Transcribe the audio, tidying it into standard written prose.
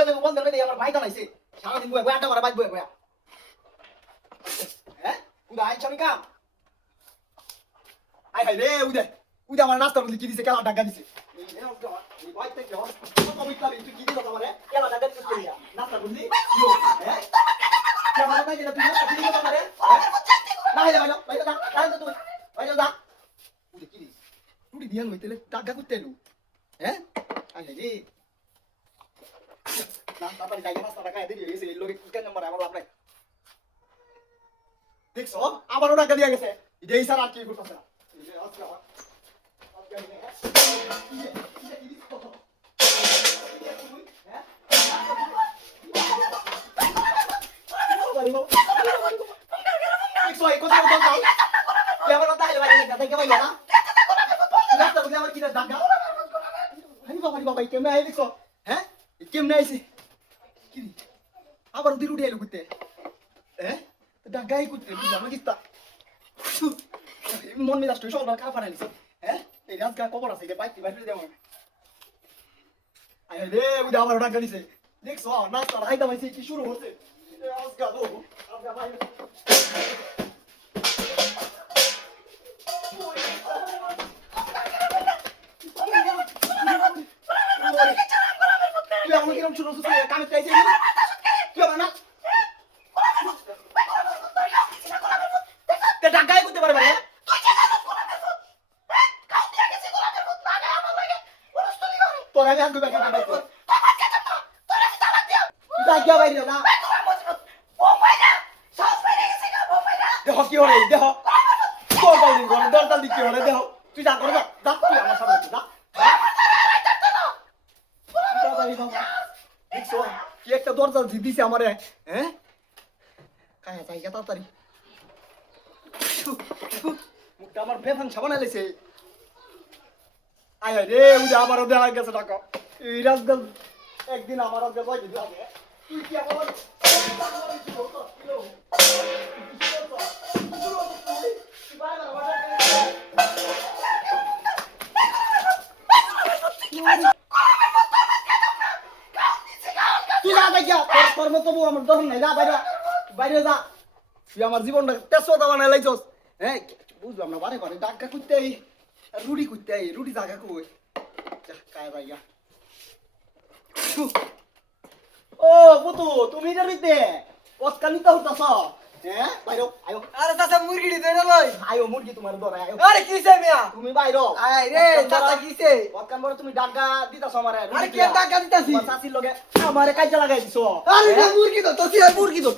বয়ে যাবো বন্ধ করে আমার ভাই দাঁড়াইছে সারাদিন বয়ে বয়ে আড্ডা মারা বাইক বয়ে বয়ে হ্যাঁ উদা আইন ছবি কাম আই হাই রে উদা উদা আমার নাস্তা বলি কি দিছে কেলা ডাকা দিছে এই বাইক থেকে কত বিটলা তুই কি দিছ আমারে কেলা ডাকা দিছিস তুই নাস্তা বলি হ্যাঁ কেলা ডাকা দিছিস তুই কি দিছ আমারে না হে বাইলো বাইলো দা কারণ তুই বাইলো দা উদা কি দিছ তুই দিয়াল হইতেলে ডাকা করতে এলু হ্যাঁ আই হাই রে না তাড়াতাড়ি যাই নাস্তা টাকা দিয়ে দিয়েছে এই লোকে কি নাম্বার আমার লাভ নাই দেখছো আবারও টাকা দিয়ে গেছে এই স্যার আর কি করতেছে না এই যে আজকে আবার ওদের উঠে এলো করতে হ্যাঁ ডাকাই করতে আমার কিস্তা মন মেজাজ তুই সব কা ফানাইছে হ্যাঁ এই রাজগা কবর আছে এই বাইক বাইরে দেব আয় রে উদা আবার ডাকা দিছে দেখছো নাস্তা আইতা মাইছে কি শুরু হচ্ছে রাজগা দো রাজগা ভাই তুই আমার কিরম শুরু হচ্ছে কামে চাইছে কি হবে না ডাকাই করতে পারবে না তোর আমি আজকে ব্যাখ্যা করতে পারবো ডাকিয়া বাইরে না দেহ কি হলে দেহ তোর বাইরে ঘরে দরকার দিকে হলে দেহ তুই যা করে যা তুই আমার সামনে যা দেখছো কি একটা দরজা দিছে আমারে হ্যাঁ কায়া যাই গা তাড়াতাড়ি মুখটা আমার বেফান সাবান আইছে আয় রে উদা আমারও দেখা গেছে টাকা এই রাজগাল একদিন আমার আগে কই দিবি আগে তুই কি আমার তুই যা দেখিয়া তোর মতো আমার দরকার নাই যা বাইরে বাইরে যা তুই আমার জীবনটা তেজপাতা বানাই লাইছস হ্যাঁ বুঝলাম না বারে বারে ডাক্কা করতে রুটি করতে রুটি জায়গা কই কায় ভাইয়া ও পুতু তুমি এর ভিতরে অস্কার নিতে হতাছ হ্যাঁ বাইরো আয়ো আরে চাচা মুরগি দে রে লই আয়ো মুরগি তোমার ধরে আয়ো আরে কিছে মিয়া তুমি বাইরো আয় রে চাচা কিছে অস্কার বড় তুমি ডাক্কা দিতাছ আমারে আরে কে টাকা দিতাছি চাচির লগে আমারে কাজে লাগাই দিছো আরে মুরগি তো তোসি মুরগি তো